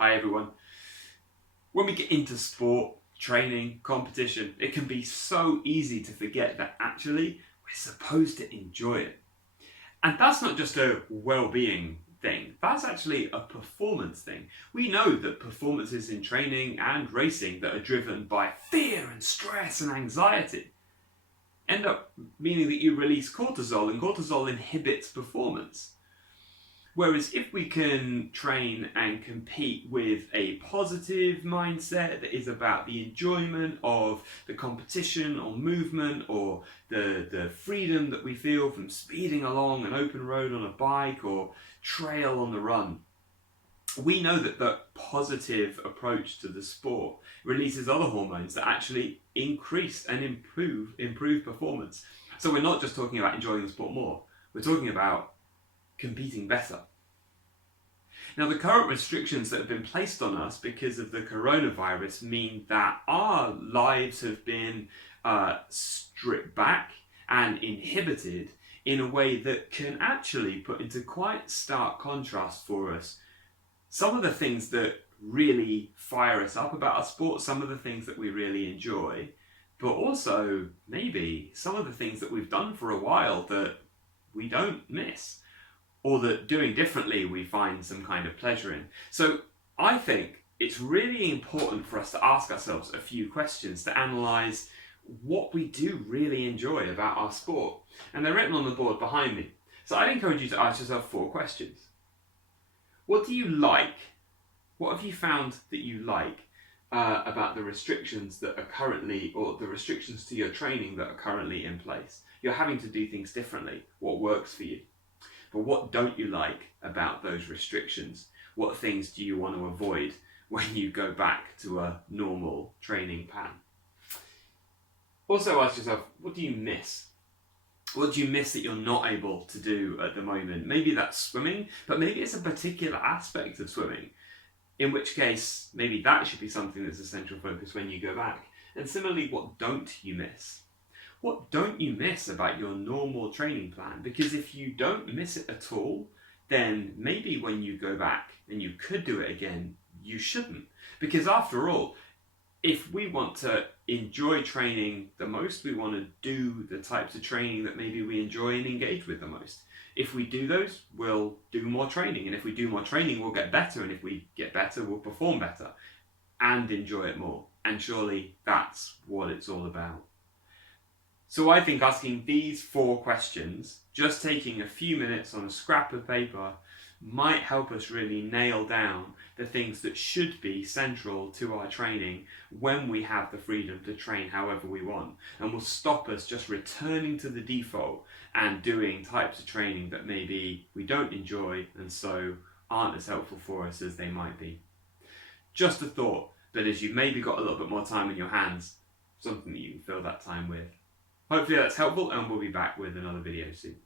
Hi everyone. When we get into sport, training, competition, it can be so easy to forget that actually we're supposed to enjoy it. And that's not just a well-being thing, that's actually a performance thing. We know that performances in training and racing that are driven by fear and stress and anxiety end up meaning that you release cortisol, and cortisol inhibits performance. Whereas if we can train and compete with a positive mindset that is about the enjoyment of the competition or movement or the freedom that we feel from speeding along an open road on a bike or trail on the run, we know that the positive approach to the sport releases other hormones that actually increase and improve performance. So we're not just talking about enjoying the sport more, we're talking about competing better. Now, the current restrictions that have been placed on us because of the coronavirus mean that our lives have been stripped back and inhibited in a way that can actually put into quite stark contrast for us some of the things that really fire us up about our sport, some of the things that we really enjoy, but also maybe some of the things that we've done for a while that we don't miss, or that doing differently we find some kind of pleasure in. So I think it's really important for us to ask ourselves a few questions to analyse what we do really enjoy about our sport. And they're written on the board behind me. So I'd encourage you to ask yourself 4 questions. What do you like? What have you found that you like about the restrictions that are currently, or the restrictions to your training that are currently in place? You're having to do things differently. What works for you? But what don't you like about those restrictions? What things do you want to avoid when you go back to a normal training plan? Also ask yourself, what do you miss? What do you miss that you're not able to do at the moment? Maybe that's swimming, but maybe it's a particular aspect of swimming, in which case maybe that should be something that's a central focus when you go back. And similarly, what don't you miss? What don't you miss about your normal training plan? Because if you don't miss it at all, then maybe when you go back and you could do it again, you shouldn't. Because after all, if we want to enjoy training the most, we want to do the types of training that maybe we enjoy and engage with the most. If we do those, we'll do more training. And if we do more training, we'll get better. And if we get better, we'll perform better and enjoy it more. And surely that's what it's all about. So I think asking these 4 questions, just taking a few minutes on a scrap of paper, might help us really nail down the things that should be central to our training when we have the freedom to train however we want, and will stop us just returning to the default and doing types of training that maybe we don't enjoy and so aren't as helpful for us as they might be. Just a thought, but as you've maybe got a little bit more time in your hands, something that you can fill that time with. Hopefully that's helpful, and we'll be back with another video soon.